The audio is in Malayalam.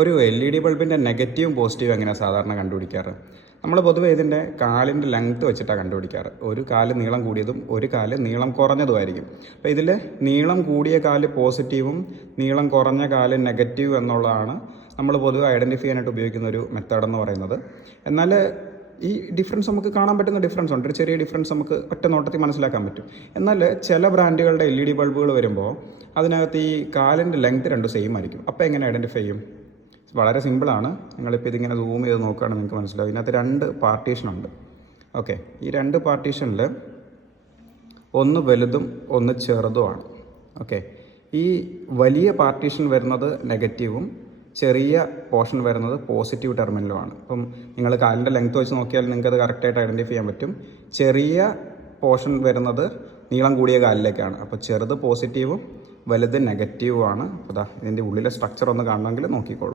ഒരു LED ബൾബിൻ്റെ നെഗറ്റീവും പോസിറ്റീവും എങ്ങനെയാണ് സാധാരണ കണ്ടുപിടിക്കാറ്? നമ്മൾ പൊതുവേ ഇതിൻ്റെ കാലിൻ്റെ ലെങ്ത്ത് വെച്ചിട്ടാണ് കണ്ടുപിടിക്കാറ്. ഒരു കാല് നീളം കൂടിയതും ഒരു കാല് നീളം കുറഞ്ഞതുമായിരിക്കും. അപ്പോൾ ഇതിൽ നീളം കൂടിയ കാല് പോസിറ്റീവും നീളം കുറഞ്ഞ കാല് നെഗറ്റീവ് എന്നുള്ളതാണ് നമ്മൾ പൊതുവെ ഐഡൻറ്റിഫൈ ചെയ്യാനായിട്ട് ഉപയോഗിക്കുന്ന ഒരു മെത്തേഡ് എന്ന് പറയുന്നത്. എന്നാൽ ഈ ഡിഫറൻസ് നമുക്ക് കാണാൻ പറ്റുന്ന ഡിഫറൻസ് ഉണ്ട്. ഒരു ചെറിയ ഡിഫറൻസ് നമുക്ക് ഒറ്റ നോട്ടത്തിൽ മനസ്സിലാക്കാൻ പറ്റും. എന്നാൽ ചില ബ്രാൻഡുകളുടെ LED ബൾബുകൾ വരുമ്പോൾ അതിനകത്ത് ഈ കാലിൻ്റെ ലെങ്ത്ത് രണ്ടും സെയിം ആയിരിക്കും. അപ്പോൾ എങ്ങനെ ഐഡൻറ്റിഫൈ ചെയ്യും? വളരെ സിമ്പിളാണ്. നിങ്ങളിപ്പോൾ ഇതിങ്ങനെ സൂം ചെയ്ത് നോക്കുകയാണെങ്കിൽ നിങ്ങൾക്ക് മനസ്സിലാവും. ഇതിനകത്ത് 2 പാർട്ടീഷനുണ്ട്. ഓക്കെ, ഈ 2 പാർട്ടീഷനിൽ ഒന്ന് വലുതും ഒന്ന് ചെറുതുമാണ്. ഓക്കെ, ഈ വലിയ പാർട്ടീഷൻ വരുന്നത് നെഗറ്റീവും ചെറിയ പോർഷൻ വരുന്നത് പോസിറ്റീവ് ടെർമിനലുമാണ്. അപ്പം നിങ്ങൾ കാലിൻ്റെ ലെങ്ത്ത് വെച്ച് നോക്കിയാൽ നിങ്ങൾക്ക് അത് കറക്റ്റായിട്ട് ഐഡൻറ്റിഫൈ ചെയ്യാൻ പറ്റും. ചെറിയ പോർഷൻ വരുന്നത് നീളം കൂടിയ കാലിലേക്കാണ്. അപ്പോൾ ചെറുത് പോസിറ്റീവും വലുത് നെഗറ്റീവുമാണ്. അപ്പോൾ ഇതിൻ്റെ ഉള്ളിലെ സ്ട്രക്ചർ ഒന്ന് കാണണമെങ്കിൽ നോക്കിക്കോളൂ.